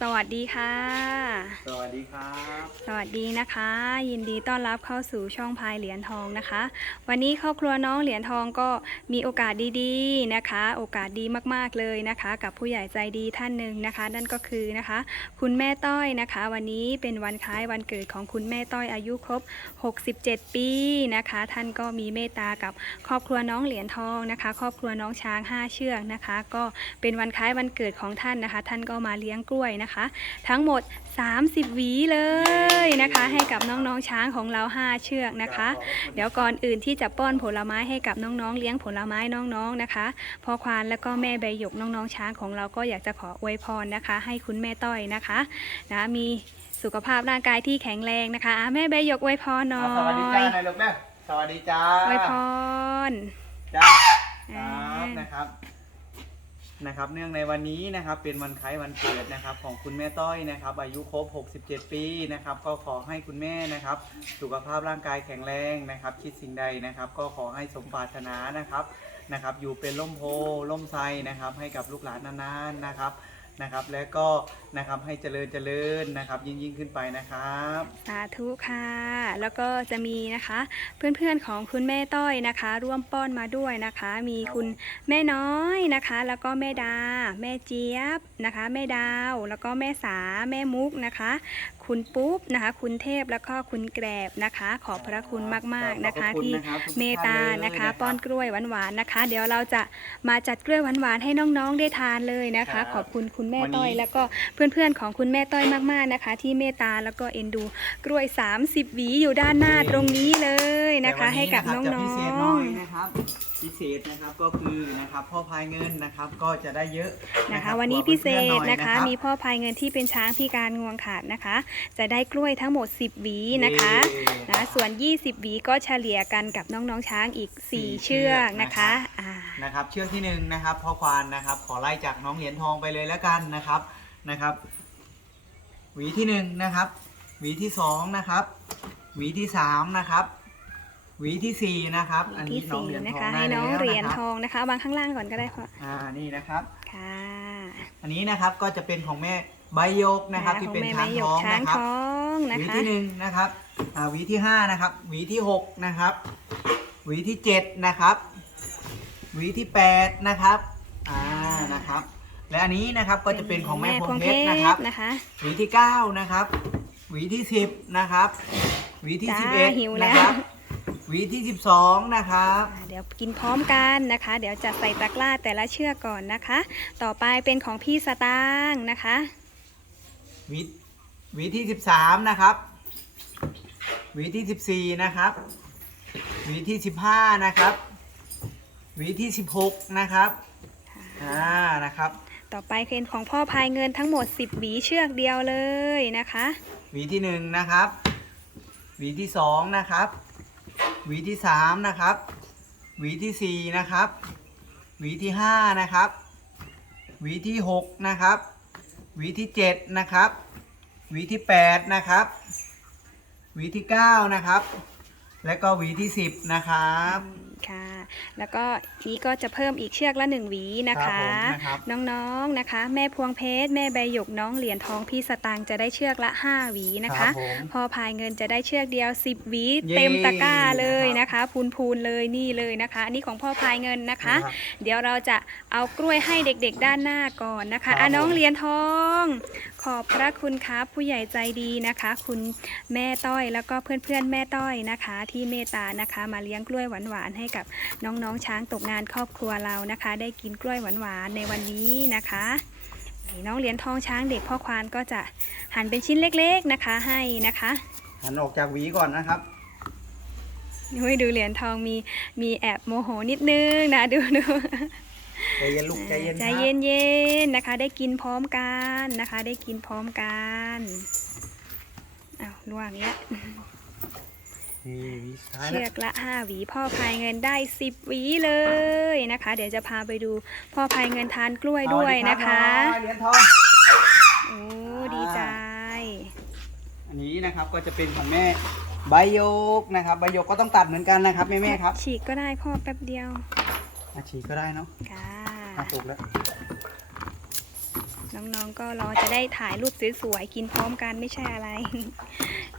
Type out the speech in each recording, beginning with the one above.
สวัสดีค่ะ สวัสดีครับ สวัสดีนะคะ ยินดีต้อนรับเข้าสู่ช่องพายเหรียญทองนะคะ วันนี้ครอบครัวน้องเหรียญทองก็มีโอกาสดีๆนะคะ โอกาสดีมากๆเลยนะคะ กับผู้ใหญ่ใจดีท่านหนึ่งนะคะ นั่นก็คือนะคะ คุณแม่ต้อยนะคะ วันนี้เป็นวันคล้ายวันเกิดของคุณแม่ต้อยอายุครบ 67 ปีนะคะ ท่านก็มีเมตตากับครอบครัวน้องเหรียญทองนะคะ ครอบครัวน้องช้าง 5 เชือกนะคะ ก็เป็นวันคล้ายวันเกิดของท่านนะคะ ท่านก็มาเลี้ยงกล้วยนะคะ ทั้งหมด 30 หวีเลยนะคะ ให้กับน้องๆช้างของเรา 5 เชือกนะคะ เดี๋ยวก่อนอื่นที่จะป้อนผลไม้ให้กับน้องๆ เลี้ยงผลไม้น้องๆนะคะพ่อควานแล้วก็แม่ใบหยกน้องๆช้างของเราก็อยากจะขออวยพรนะคะ ให้คุณแม่ต้อยนะคะนะมีสุขภาพร่างกายที่แข็งแรงนะคะอะแม่ใบหยกอวยพรหน่อสวัสดีจ้ายนายลูกแม่สวัสดีจ้าอวยพรจ้าคอ่ารับนะครับ นะครับเนื่องในวันนี้นะครับเป็นวันคล้ายวันเกิดนะครับของคุณแม่ต้อยนะครับอายุครบ 67 ปีนะครับก็ขอให้คุณแม่นะครับสุขภาพร่างกายแข็งแรงนะครับ คิดสิ่งใดนะครับ ก็ขอให้สมปรารถนานะครับนะครับ อยู่เป็นร่มโพล่มไทรนะครับ ให้กับลูกหลานนานๆนะครับ นะครับ และก็นะครับให้เจริญเจริญนะครับ ยิ่งยิ่งๆขึ้นไปนะครับ สาธุค่ะ แล้วก็จะมีนะคะ เพื่อนๆของคุณแม่ต้อยนะคะ ร่วมป้อนมาด้วยนะคะ มีคุณแม่น้อยนะคะ แล้วก็แม่ดา แม่เจี๊ยบนะคะ แม่ดาว แล้วก็แม่สาแม่มุกนะคะ คุณปุ๊บนะคะ คุณเทพแล้วก็คุณแกรบนะคะ ขอบพระคุณมากๆนะคะ ขอบพรที่นะครับทุกๆเมตตาท่เลยนะคะรับป้อนกล้วยหวานๆนะคะ เดี๋ยวเราจะมาจัดกล้วยหวานๆให้น้องๆได้ทานเลยนะครัคะ บ ขอบคุณคุณแม่วันนี้ต้อย แล้วก็เพื่อนๆของคุณแม่ต้อยมากๆนะคะ ที่เมตตาแล้วก็เอ็นดูกล้วย 30 หวีอยู่ด้านหน้าตรงนี้เลยนะคะแต่วัให้กับน้ะครับจะพิเศษหองยนะครับ พิเศษนะครับก็คือนะครับพ่อพายเงินนะครับก็จะได้เยอะๆนะคะ รับวันนี้กาพิเศพื่อนๆหษอยนะคะรับ มีพ่อพายเงินที่เป็นช้างพิการงวงขาดนะคะ จะได้กล้วยทั้งหมด 10หวีนะคะเย้นะส่วน 20หวีก็เฉลี่ยกันกับน้องๆช้างอีก สี่4 เชือกเชือกนะนะคะคะ อ่า นะครับเชือกที่หนึ่งนะครับพ่อควานนะครับขอไล่จากน้องเหรียญทองไปเลยแล้วกันนะครับนะครับ หวีที่หนึ่งนะครับ หวีที่สองนะครับ หวีที่สามนะครับ หวีที่สี่นะครับ อันที่นี้น้องสี่เหรียญนะทองคะ ได้ให้น้องแล้วเหรียญนะคทรับองนะคะวางข้างล่างก่อนก็ได้ค่ะอ่านี่นะครับ ค่ะอันนี้นะครับก็จะเป็นของแม่ใบยกนะครับที่เป็นของแม่ช้างใบหยท้กองช้างนะครับ ท้องนะหวีคะ ที่หนึ่งนะครับอ่าหวีที่ห้านะครับ หวีที่หกนะครับ หวีที่เจ็ดนะครับ หวีที่แปดนะครับ อ่า นะครับ และอันนี้นะครับก็จะเป็นของแม่พวงเพชรนะครับ นะคะ หวีที่เก้านะครับ หวีที่สิบนะครับ หวีที่จ้าสิบเอ็ดหิวแล้วนะครับห วีที่สิบสองนะครับอ่าเดี๋ยวกินพร้อมกันนะคะ เดี๋ยวจะใส่ตะกร้าแต่ละเชือกก่อนนะคะ ต่อไปเป็นของพี่สตางค์นะคะหวีหวีที่สิบสามนะครับหวีที่สิบสี่นะครับหวีที่สิบห้านะครับหวีที่สิบหกนะครับอ่านะครับต่อไปเป็นของพ่อพายเงินทั้งหมด 10หวีเชือกเดียวเลยนะคะหวีที่หนึ่งนะครับหวีที่สองนะครับ หวีที่สามนะครับ หวีที่สี่นะครับ หวีที่ห้านะครับ หวีที่หกนะครับ หวีที่เจ็ดนะครับ หวีที่แปดนะครับ หวีที่เก้านะครับ และก็หวีที่สิบนะครับ ค่ะ แล้วก็นี้ก็จะเพิ่มอีกเชือกละหนึ่งหวีนะครัคะบผมนะครับ น้องๆนะคะ แม่พวงเพชรแม่ใบหยกน้องเหรียญทองพี่สตางค์จะได้เชือกละ5หวีนะครัคะบผม พอพายเงินจะได้เชือกเดียว 10หวีเย้เต็มตะกร้าเลยนะครับนะคะพูนๆเลยนี่เลยนะคะ อันนี้ของพ่อพายเงินนะคะนะครับ เดี๋ยวเราจะเอากล้วยให้เด็กๆด้านหน้าก่อนนะคะครับอะน้องผมเหรียญทอง ขอบพระคุณครับผู้ใหญ่ใจดีนะคะ คุณแม่ต้อยแล้วก็เพื่อนๆแม่ต้อยนะคะ ที่เมตตานะคะ มาเลี้ยงกล้วยหวานๆให้กับน้องๆช้างตกงานครอบครัวเรานะคะ ได้กินกล้วยหวานๆในวันนี้นะคะนี่น้องเหรียญทองช้างเด็กพ่อควานก็จะหั่นเป็นชิ้นเล็กๆนะคะให้นะคะหันออกจากหวีก่อนนะครับอุ้ยดูเหรียญทองมีมีแอบโมโหนิดนึงนะดูดูใจเย็นลูกใจเย็นใจครับเย็นๆนะคะ ได้กินพร้อมกันนะคะ ได้กินพร้อมกันอ้าวล่วงเนี้ยนี่หวีสุดท้าย เชืแล้อวกละ 5 หวี พ่อพายเงินได้ 10 หวีเลยนะคะ เดี๋ยวจะพาไปดูพ่อพายเงินทานกล้วยด้วยนะคะเอาเหรียญทองโอ้ดีใจ อันนี้นะครับก็จะเป็นของแม่ใบโยกนะครับใบโยกก็ต้องตัดเหมือนกันนะครับแม่แม่ๆครับ ฉีกก็ได้พ่อแป๊บเดียวอาฉีกก็ได้เนาะค่ะอะถูกแล้วน้องๆก็รอจะได้ถ่ายรูปสวยๆกินพร้อมกันไม่ใช่อะไร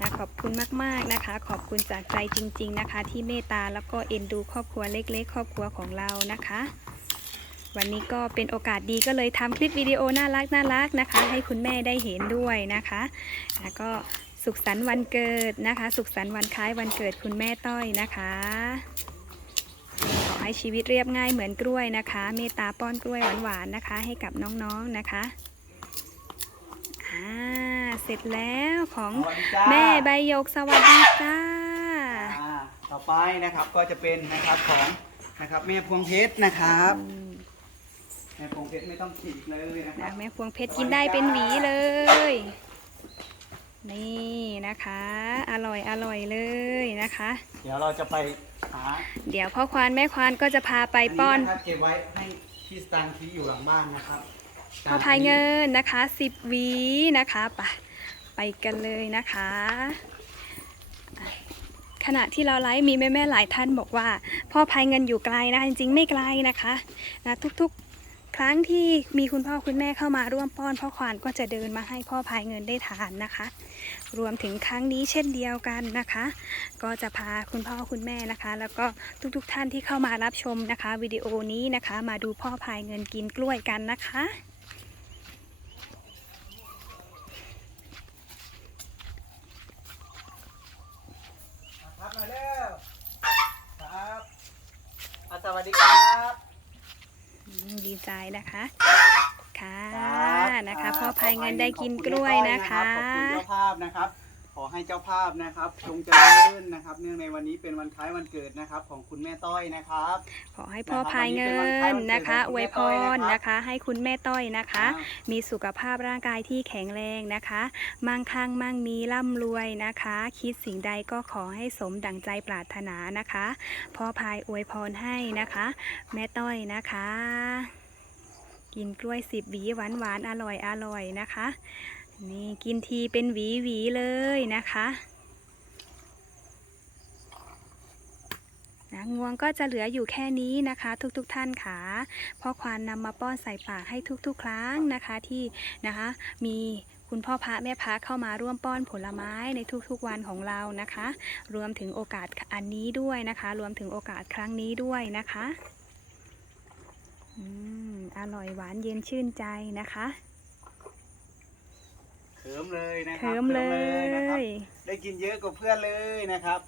นะขอบคุณมากๆนะคะ ขอบคุณจากใจจริง ๆนะคะ ที่เมตตาแล้วก็เอ็นดูครอบครัวเล็ก ๆ ครอบครัวของเรานะคะ วันนี้ก็เป็นโอกาสดีก็เลยทำคลิปวิดีโอน่ารักน่ารักนะคะ ให้คุณแม่ได้เห็นด้วยนะคะแล้วก็สุขสันต์วันเกิดนะคะ สุขสันต์วันคล้ายวันเกิดคุณแม่ต้อยนะคะขอให้ชีวิตเรียบง่ายเหมือนกล้วยนะคะ เมตตาป้อนกล้วยหวานๆนะคะ ให้กับน้องๆนะคะ อ่าเสร็จแล้วของสวัสดีจ้า แม่ใบหยกสวัสดีจ้า อ่าต่อไปนะครับก็จะเป็นนะครับของนะครับแม่พวงเพชรนะครับอืมแม่พวงเพชรไม่ต้องฉีกเลยนะครันะบแม่พวงเพชรกินได้เป็นหวีเลย นี่นะคะ อร่อยอร่อยเลยนะคะ เดี๋ยวเราจะไปหาเดี๋ยวพ่อควานแม่ควานก็จะพาไปป้อนะครับเก็บไว้ให้พี่สตางค์ที่อยู่หลังบ้านนะครับ พ่อพายเงินนะคะสิบวีนะคะไปไปกันเลยนะคะ ขณะที่เราไลฟ์มีแม่แม่ๆหลายท่านบอกว่า พ่อพายเงินอยู่ไกลนะคะจริงๆไม่ไกลนะคะนะทุกๆ ครั้งที่มีคุณพ่อคุณแม่เข้ามาร่วมป้อนพ่อควานก็จะเดินมาให้พ่อพายเงินได้ทานนะคะ รวมถึงครั้งนี้เช่นเดียวกันนะคะ ก็จะพาคุณพ่อคุณแม่นะคะ แล้วก็ทุกๆท่านที่เข้ามารับชมนะคะวิดีโอนี้นะคะ มาดูพ่อพายเงินกินกล้วยกันนะคะ ครับมาเร็วครับอะ สวัสดีครับอืมดีใจนะคะ ค่ะครับนะคะอ่าพ่อพายเงินได้ขอบกินคุณกล้วยนะคะ ขอบคุณเจ้าภาพนะครับ ขอให้เจ้าภาพนะครับจงเจริญนะครับ เนื่องในวันนี้เป็นวันคล้ายวันเกิดนะครับ ของคุณแม่ต้อยนะครับ ขอให้พ่อพายเงินนะคะอวยพรนะคะ ให้คุณแม่ต้อยนะคะ มีสุขภาพร่างกายที่แข็งแรงนะคะ มั่งคั่งมั่งมีร่ำรวยนะคะ คิดสิ่งใดก็ขอให้สมดังใจปรารถนานะคะพ่อพายอวยพรให้นะคะ แม่ต้อยนะคะกินกล้วยสิบหวีหวานหวานๆอร่อยอร่อยนะคะ นี่กินทีเป็นหวีหวีเลยนะคะนะงวงก็จะเหลืออยู่แค่นี้นะคะ ทุกๆทท่านค่ะพ่อควานนำมาป้อนใส่ปากให้ทุกๆ ครั้งนะคะที่นะคะมีคุณพ่อพระแม่พระเข้ามาร่วมป้อนผลไม้ในทุกๆวันของเรานะคะ รวมถึงโอกาสอันนี้ด้วยนะคะ รวมถึงโอกาสครั้งนี้ด้วยนะคะ อืม อร่อยหวานเย็นชื่นใจนะคะ ขิมเลยนะครัเคิมเลนะครับ ย ได้กินเยอะกว่าเพื่อนเลยนะครับ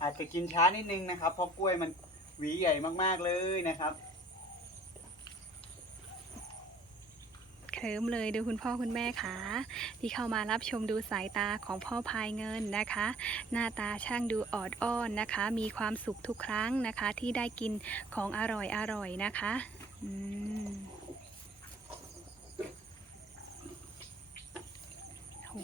อาจจะกินช้านิดนึงนะครับ เพราะกล้วยมันหวีใหญ่มากๆเลยนะครับ เคลิ้มเลยดูคุณพ่อคุณแม่ค่ะที่เข้ามารับชมดูสายตาของพ่อพายเงินนะคะ หน้าตาช่างดูออดอ้อนนะคะ มีความสุขทุกครั้งนะคะ ที่ได้กินของอร่อยอร่อยนะคะอืมโห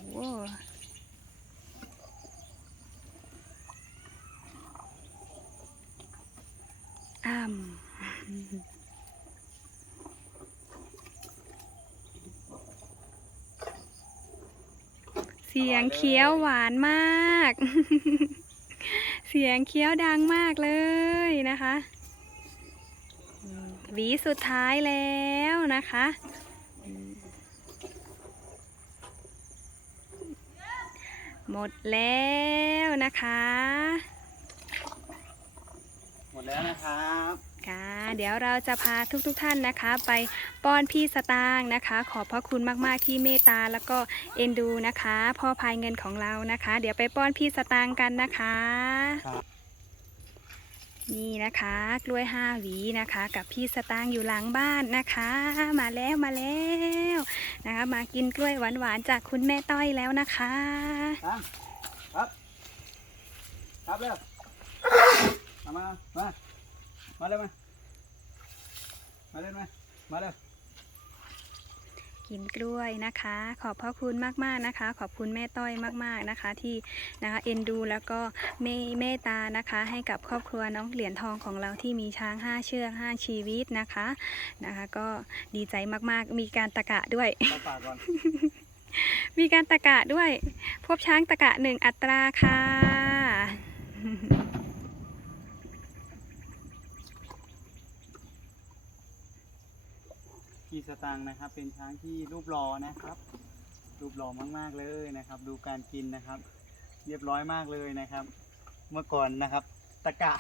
อ้ำ เสียงเคี้ยวหวานมาก เสียงเคี้ยวดังมากเลยนะคะอืมหวีสุดท้ายแล้วนะคะอืมหมดแล้วนะคะ หมดแล้วนะครับ ค่ะ เดี๋ยวเราจะพาทุกๆทท่านนะคะ ไปป้อนพี่สตางค์นะคะ ขอบพระคุณมากๆที่เมตตาแล้วก็เอ็นดูนะคะ พ่อพายเงินของเรานะคะ เดี๋ยวไปป้อนพี่สตางค์กันนะคะครับนี่นะคะกล้วยห้าหวีนะคะ กับพี่สตางค์อยู่หลังบ้านนะคะ มาแล้วมาแล้วนะคะ มากินกล้วยหวานๆจากคุณแม่ต้อยแล้วนะคะครับครับครับเร็วมามา มามาเร็วมามาเร็วมามาเร็วกินกล้วยนะคะ ขอบพระคุณมากๆนะคะ ขอบคุณแม่ต้อยมากๆนะคะ ที่นะคะเอ็นดูแล้วก็เมเมตตานะคะ ให้กับครอบครัวน้องเหรียญทองของเราที่มีช้างห้าเชือกห้าชีวิตนะคะนะคะ ก็ดีใจมากๆ มีการตะกะด้วย เข้าปากก่อนมีการตะกะด้วย พบช้างตะกะหนึ่งอัตราค่ะ พี่สตังค์นะครับ เป็นช้างที่รูปหล่อนะครับ รูปหล่อมากๆเลยนะครับ ดูการกินนะครับ เรียบร้อยมากเลยนะครับ เมื่อก่อนนะครับ ตะกะ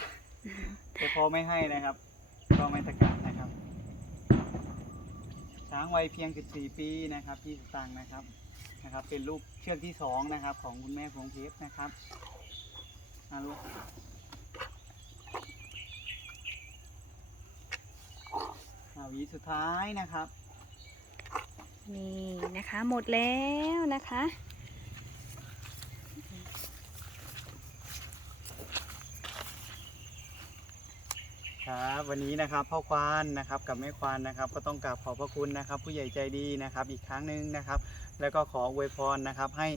แต่พอไม่ให้นะครับ ก็ไม่ตะกะนะครับ ช้างวัยเพียง 14 ปีนะครับ พี่สตังค์นะครับนะครับ เป็นลูกเชือกที่สองนะครับ ของคุณแม่พวงเพชรนะครับอาลูกาหวีสุดท้ายนะครับ นี่นะคะหมดแล้วนะคะ ครับวันนี้นะครับพ่อควานนะครับกับแม่ควานนะครับ ก็ต้องกราบขอบพระคุณนะครับ ผู้ใหญ่ใจดีนะครับ อีกครั้งหนึ่งนะครับ แล้วก็ขออวยพรนะครับให้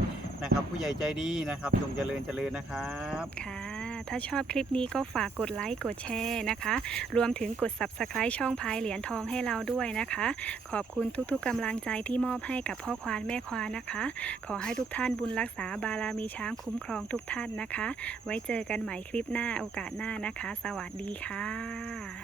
นะครับ ผู้ใหญ่ใจดีนะครับจงเจริญเจริญนะครับค่ะ ถ้าชอบคลิปนี้ก็ฝากกดไลค์กดแชร์นะคะ รวมถึงกด Subscribe ช่องพายเหรียญทองให้เราด้วยนะคะ ขอบคุณทุกๆกำลังใจที่มอบให้กับพ่อควานแม่ควานนะคะ ขอให้ทุกท่านบุญรักษาบารมีช้างคุ้มครองทุกท่านนะคะ ไว้เจอกันใหม่คลิปหน้าโอกาสหน้านะคะ สวัสดีค่ะ